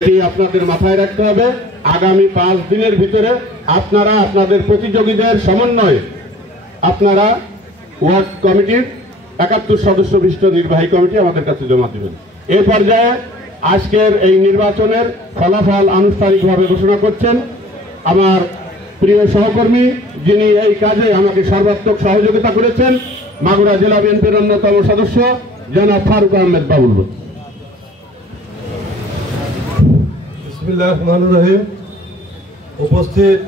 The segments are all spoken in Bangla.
আপনাদের মাথায় রাখতে হবে। আগামী 5 দিনের ভিতরে আপনারা আপনাদের প্রতিযোগীদের সমন্বয়ে আপনারা ওয়ার্ড কমিটির 71 সদস্য বিশিষ্ট নির্বাহী কমিটি আমাদের কাছে জমা দেবেন। এই পর্যায়ে আজকের এই নির্বাচনের ফলাফল আনুষ্ঠানিকভাবে ঘোষণা করছেন আমার প্রিয় সহকর্মী, যিনি এই কাজে আমাকে সর্বাত্মক সহযোগিতা করেছেন, মাগুরা জেলা বিএনপির অন্যতম সদস্য জনাব ফারুক আহমেদ বাবুল। বিসমিল্লাহির উপস্থিত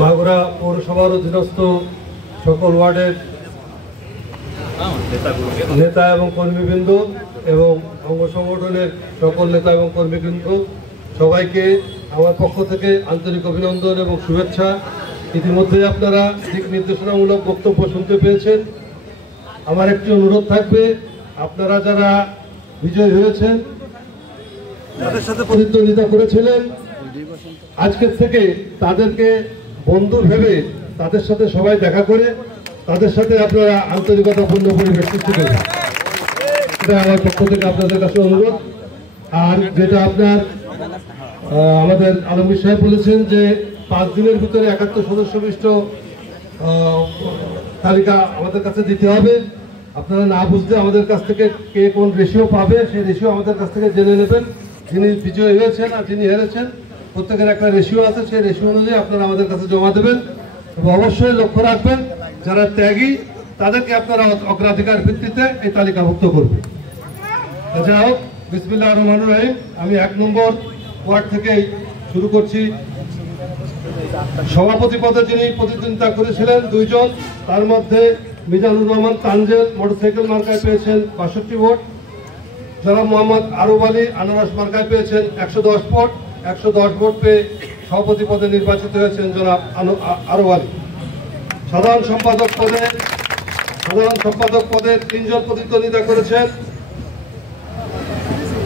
মাগুরা পৌরসভার অধীনস্থ সকল ওয়ার্ডের নেতা এবং কর্মীবৃন্দ এবং অঙ্গ সংগঠনের সকল নেতা এবং কর্মীবৃন্দ সবাইকে আমার পক্ষ থেকে আন্তরিক অভিনন্দন এবং শুভেচ্ছা। ইতিমধ্যে আপনারা দিক নির্দেশনামূলক বক্তব্য শুনতে পেয়েছেন। আমার একটি অনুরোধ থাকবে, আপনারা যারা বিজয়ী হয়েছেন, তাদের সাথে প্রতিদ্বন্দ্বিতা করেছিলেন, আজকের থেকে তাদেরকে বন্ধু ভেবে তাদের সাথে সবাই দেখা করে তাদের সাথে আপনারা আন্তরিকতাপূর্ণ পরিবেশ সৃষ্টি করবেন। এটা আমার পক্ষ থেকে আপনাদের কাছে অনুরোধ। আর যেটা আপনার আমাদের আলমগীর সাহেব বলেছেন যে 5 দিনের ভিতরে 71 সদস্য বিশিষ্ট তালিকা আমাদের কাছে দিতে হবে। আপনারা না বুঝতে আমাদের কাছ থেকে কে কোন রেশিও পাবে সেই রেশিও আমাদের কাছ থেকে জেনে নেবেন। যিনি বিজয়ী হয়েছেন আর যিনি হেরেছেন প্রত্যেকের একটা রেশিও আছে, সেই রেশিও অনুযায়ী আপনারা আমাদের কাছে জমা দেবেন। এবং অবশ্যই লক্ষ্য রাখবেন, যারা ত্যাগী তাদেরকে আপনারা অগ্রাধিকার ভিত্তিতে এই তালিকাভুক্ত করবেন। যাই হোক, বিসমিল্লাহির রহমানির রহিম। আমি 1 নম্বর ওয়ার্ড থেকেই শুরু করছি। সভাপতি পদে যিনি প্রতিদ্বন্দ্বিতা করেছিলেন 2 জন, তার মধ্যে মিজানুর রহমান তানজেল মোটরসাইকেল মার্কায় পেয়েছেন 62 ভোট। জনাব মোহাম্মদ আরব আলী আনারস মার্কায় পেয়েছেন 110 ভোট। 110 ভোট পেয়ে সভাপতি পদে নির্বাচিত হয়েছেন জনাব আরব আলী। সাধারণ সম্পাদক পদে 3 জন প্রতিদ্বন্দ্বিতা করেছেন।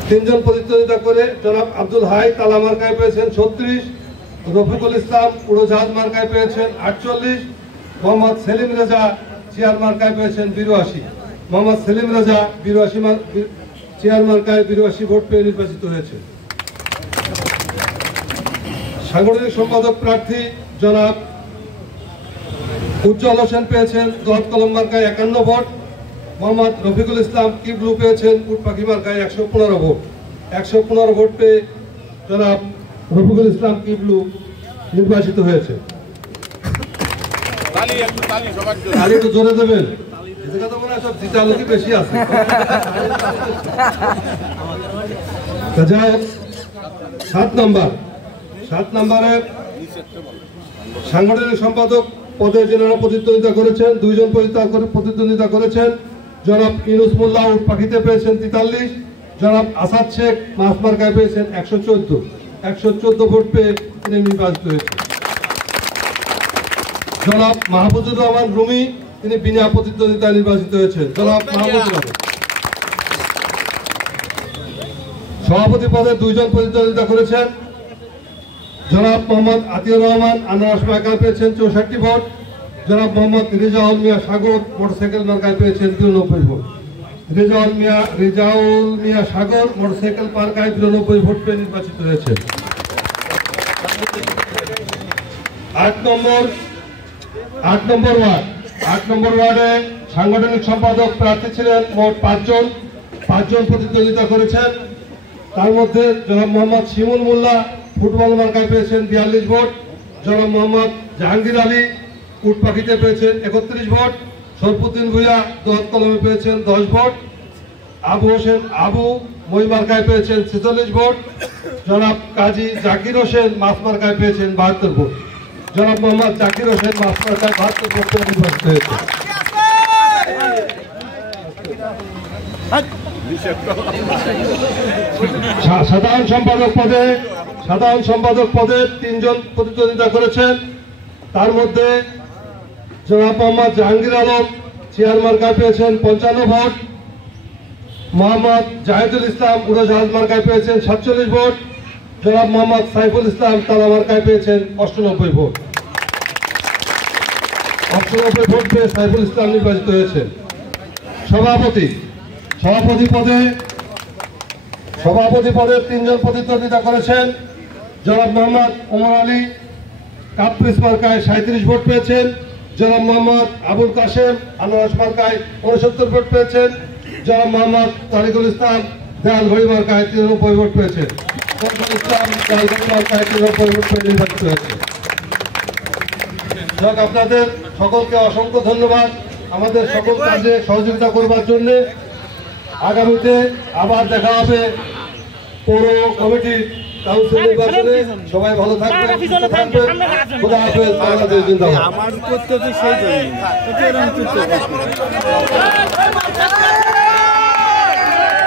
3 জন প্রতিদ্বন্দ্বিতা করে জনাব আব্দুল হাই তালা মার্কায় পেয়েছেন 36, রফিকুল ইসলাম উড়োজাহাজ মার্কায় পেয়েছেন 48, মোহাম্মদ সেলিম রেজা চেয়ার মার্কায় পেয়েছেন 82। মোহাম্মদ সেলিম রেজা 82 চেয়ার মার্কায় 82 ভোট পেয়ে নির্বাচিত হয়েছে। সাংগঠনিক সম্পাদক প্রার্থী জনাব উজ্জ্বল হোসেন পেয়েছেন দোহাত কলম মার্কায় 51 ভোট। মোহাম্মদ রফিকুল ইসলাম কিবলু পেয়েছেন উটপাখি মার্কায় 115 ভোট। 115 ভোট পেয়ে জনাব রফিকুল ইসলাম কিবলু নির্বাচিত হয়েছে। একটু জোরে দেবেন, সব জিতা লোকই বেশি আছে। 7 নম্বরে সাংগঠনিক সম্পাদক পদে যারা প্রতিদ্বন্দ্বিতা করেছেন, 2 জন প্রতিদ্বন্দ্বিতা করেছেন। জনাব ইউনুস মোল্লা উটপাখিতে পেয়েছেন 43, জনাব আসাদ শেখ মাছ মার্কায় পেয়েছেন 114 ভোট পেয়ে তিনি নির্বাচিত হয়েছেন। জনাব মাহবুবুর রহমান রুমি তিনি বিনা প্রতিদ্বন্দ্বিতায় নির্বাচিত হয়েছেন। জনাব মাহবুবুর রহমান। সভাপতি পদে 2 জন প্রতিদ্বন্দ্বিতা করেছেন। জনাব মোহাম্মদ আতিউর রহমান আনারস মার্কায় পেয়েছেন 64 ভোট। জনাব মোহাম্মদ রেজাউল মিয়া সাগর মোটরসাইকেল মার্কায় পেয়েছেন 92 ভোট। রেজাউল মিয়া সাগর মোটরসাইকেল মার্কায় 92 ভোট পেয়ে নির্বাচিত হয়েছেন। 8 নম্বর ওয়ার্ডে সাংগঠনিক সম্পাদক প্রার্থী ছিলেন মোট 5 জন প্রতিদ্বন্দ্বিতা করেছেন। তার মধ্যে জনাব মোহাম্মদ শিমুল মোল্লা ফুটবল মার্কায় পেয়েছেন 42 ভোট। জনাব মোহাম্মদ জাহাঙ্গীর আলী উটপাখিতে পেয়েছেন 31 ভোট। সরফুদ্দিন ভুইয়া দোহাত কলমে পেয়েছেন 10 ভোট। আবু হোসেন আবু মই মার্কায় পেয়েছেন 46 ভোট। জনাব কাজী জাকির হোসেন মাছ মার্কায় পেয়েছেন 72 ভোট। জনাব মোহাম্মদ জাকির হোসেন মাছ মার্কায় 72 ভোট পেয়ে নির্বাচিত হয়েছে। সাধারণ সম্পাদক পদে 3 জন প্রতিদ্বন্দ্বিতা করেছেন। তার মধ্যে জনাব মোহাম্মদ জাহাঙ্গীর আলম চেয়ার মার্কায় পেয়েছেন 55 ভোট। মোহাম্মদ জাহিদুল ইসলাম উড়োজাহাজ মার্কায় পেয়েছেন 47 ভোট। জনাব মোহাম্মদ সাইফুল ইসলাম তালা মার্কায় পেয়েছেন 98 ভোট। 98 ভোট পেয়ে সাইফুল ইসলাম নির্বাচিত হয়েছে। সভাপতি পদে সভাপতি পদের 3 জন প্রতিদ্বন্দ্বিতা করেছেন। জনাব মোহাম্মদ ওমর আলী কাপ্রিস মার্কায় 37 ভোট পেয়েছেন। জনাব মোহাম্মদ আবুল কাশেম আনোয়ার মার্কায় 69 ভোট পেয়েছেন। জনাব মোহাম্মদ তারিকুল ইসলাম দেয়াল ঘড়ি মার্কায় 93 ভোট পেয়েছেন। ইসলাম দেয়াল ঘড়ি মার্কায় 93 ভোট পেয়ে নির্বাচিত হয়েছে। আপনাদের সকলকে অসংখ্য ধন্যবাদ আমাদের সকল কাজে সহযোগিতা করবার জন্য। আগামীতে আবার দেখা হবে পৌর কমিটি কাউন্সিল নির্বাচনে। সবাই ভালো থাকবেন, সুস্থ থাকবেন। খোদা হাফেজ। বাংলাদেশ জিন্দাবাদ।